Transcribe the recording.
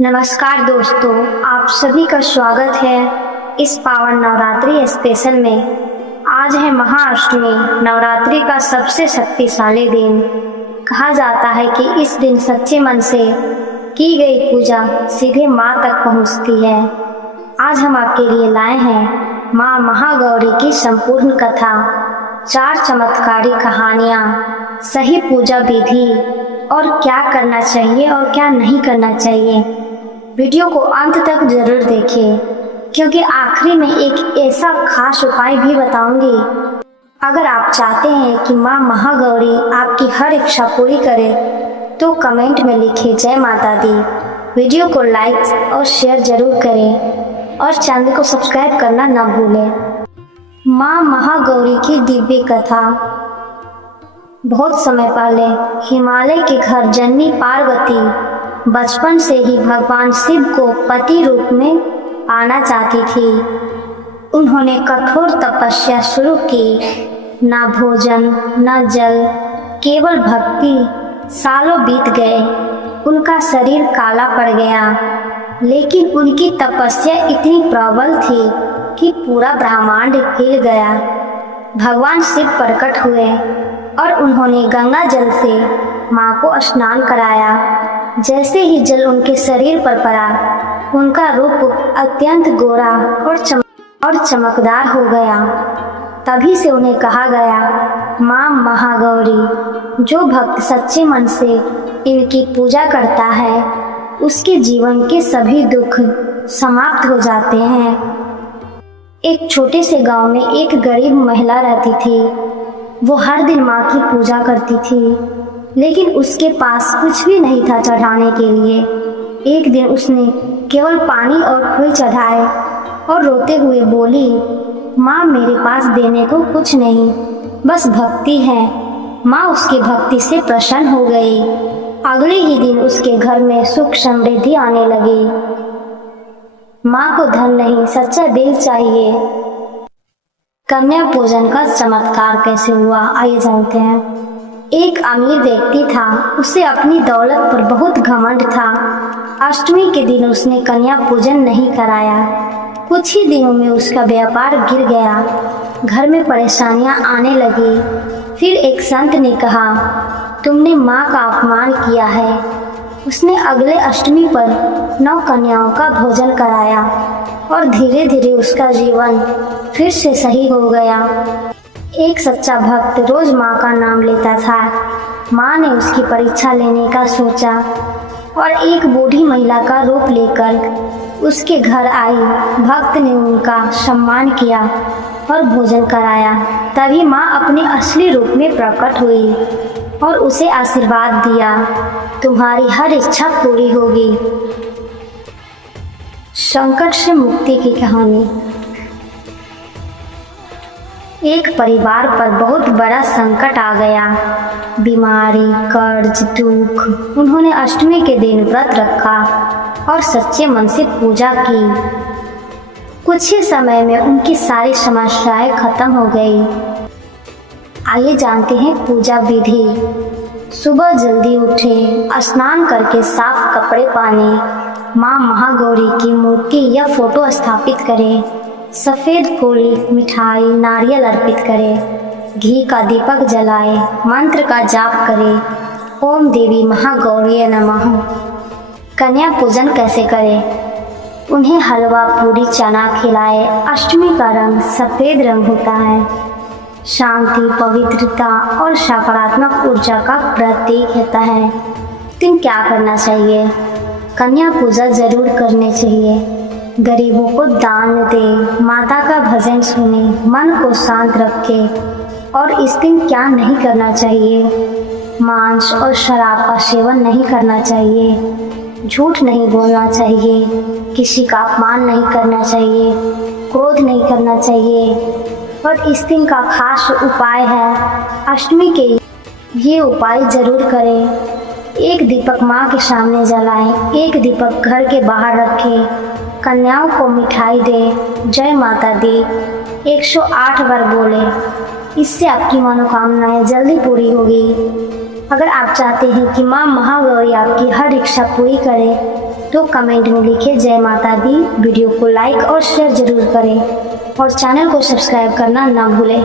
नमस्कार दोस्तों, आप सभी का स्वागत है इस पावन नवरात्रि स्पेशल में। आज है महाअष्टमी, नवरात्रि का सबसे शक्तिशाली दिन। कहा जाता है कि इस दिन सच्चे मन से की गई पूजा सीधे माँ तक पहुँचती है। आज हम आपके लिए लाए हैं माँ महागौरी की संपूर्ण कथा, 4 चमत्कारी कहानियाँ, सही पूजा विधि और क्या करना चाहिए और क्या नहीं करना चाहिए। वीडियो को अंत तक जरूर देखें, क्योंकि आखिरी में एक ऐसा खास उपाय भी बताऊंगी। अगर आप चाहते हैं कि माँ महागौरी आपकी हर इच्छा पूरी करे तो कमेंट में लिखें जय माता दी। वीडियो को लाइक और शेयर जरूर करें और चैनल को सब्सक्राइब करना न भूलें। माँ महागौरी की दिव्य कथा। बहुत समय पहले हिमालय के घर जननी पार्वती बचपन से ही भगवान शिव को पति रूप में पाना चाहती थी। उन्होंने कठोर तपस्या शुरू की। ना भोजन न जल, केवल भक्ति। सालों बीत गए, उनका शरीर काला पड़ गया, लेकिन उनकी तपस्या इतनी प्रबल थी कि पूरा ब्रह्मांड हिल गया। भगवान शिव प्रकट हुए और उन्होंने गंगा जल से माँ को स्नान कराया। जैसे ही जल उनके शरीर पर पड़ा, उनका रूप अत्यंत गोरा और चमकदार हो गया। तभी से उन्हें कहा गया माँ महागौरी। जो भक्त सच्चे मन से इनकी पूजा करता है, उसके जीवन के सभी दुख समाप्त हो जाते हैं। एक छोटे से गांव में एक गरीब महिला रहती थी। वो हर दिन माँ की पूजा करती थी, लेकिन उसके पास कुछ भी नहीं था चढ़ाने के लिए। एक दिन उसने केवल पानी और फूल चढ़ाए और रोते हुए बोली, माँ मेरे पास देने को कुछ नहीं, बस भक्ति है। माँ उसकी भक्ति से प्रसन्न हो गई। अगले ही दिन उसके घर में सुख समृद्धि आने लगी। माँ को धन नहीं, सच्चा दिल चाहिए। कन्या पूजन का चमत्कार कैसे हुआ, आइए जानते हैं। एक अमीर व्यक्ति था, उसे अपनी दौलत पर बहुत घमंड था। अष्टमी के दिन उसने कन्या पूजन नहीं कराया। कुछ ही दिनों में उसका व्यापार गिर गया, घर में परेशानियां आने लगी। फिर एक संत ने कहा, तुमने माँ का अपमान किया है। उसने अगले अष्टमी पर 9 कन्याओं का भोजन कराया और धीरे धीरे उसका जीवन फिर से सही हो गया। एक सच्चा भक्त रोज माँ का नाम लेता था। माँ ने उसकी परीक्षा लेने का सोचा और एक बूढ़ी महिला का रूप लेकर उसके घर आई। भक्त ने उनका सम्मान किया और भोजन कराया। तभी माँ अपने असली रूप में प्रकट हुई और उसे आशीर्वाद दिया, तुम्हारी हर इच्छा पूरी होगी। संकट से मुक्ति की कहानी। एक परिवार पर बहुत बड़ा संकट आ गया, बीमारी, कर्ज, दुख। उन्होंने अष्टमी के दिन व्रत रखा और सच्चे मन से पूजा की। कुछ ही समय में उनकी सारी समस्याएं खत्म हो गई। आइए जानते हैं पूजा विधि। सुबह जल्दी उठे, स्नान करके साफ कपड़े पहने, माँ महागौरी की मूर्ति या फोटो स्थापित करें। सफ़ेद फूल, मिठाई, नारियल अर्पित करें। घी का दीपक जलाए, मंत्र का जाप करें, ओम देवी महागौरी नमः। कन्या पूजन कैसे करें? उन्हें हलवा, पूरी, चना खिलाए। अष्टमी का रंग सफ़ेद रंग होता है, शांति, पवित्रता और सकारात्मक ऊर्जा का प्रतीक होता है। तुम क्या करना चाहिए? कन्या पूजा जरूर करनी चाहिए। गरीबों को दान दे, माता का भजन सुने, मन को शांत रखे। और इस दिन क्या नहीं करना चाहिए? मांस और शराब का सेवन नहीं करना चाहिए, झूठ नहीं बोलना चाहिए, किसी का अपमान नहीं करना चाहिए, क्रोध नहीं करना चाहिए। और इस दिन का खास उपाय है, अष्टमी के ये उपाय जरूर करें। एक दीपक माँ के सामने जलाएं, एक दीपक घर के बाहर रखें। कन्याओं को मिठाई दे, जय माता दी 108 बार बोले। इससे आपकी मनोकामनाएं जल्दी पूरी होगी। अगर आप चाहते हैं कि माँ महागौरी आपकी हर इच्छा पूरी करे तो कमेंट में लिखे जय माता दी। वीडियो को लाइक और शेयर जरूर करें और चैनल को सब्सक्राइब करना ना भूलें।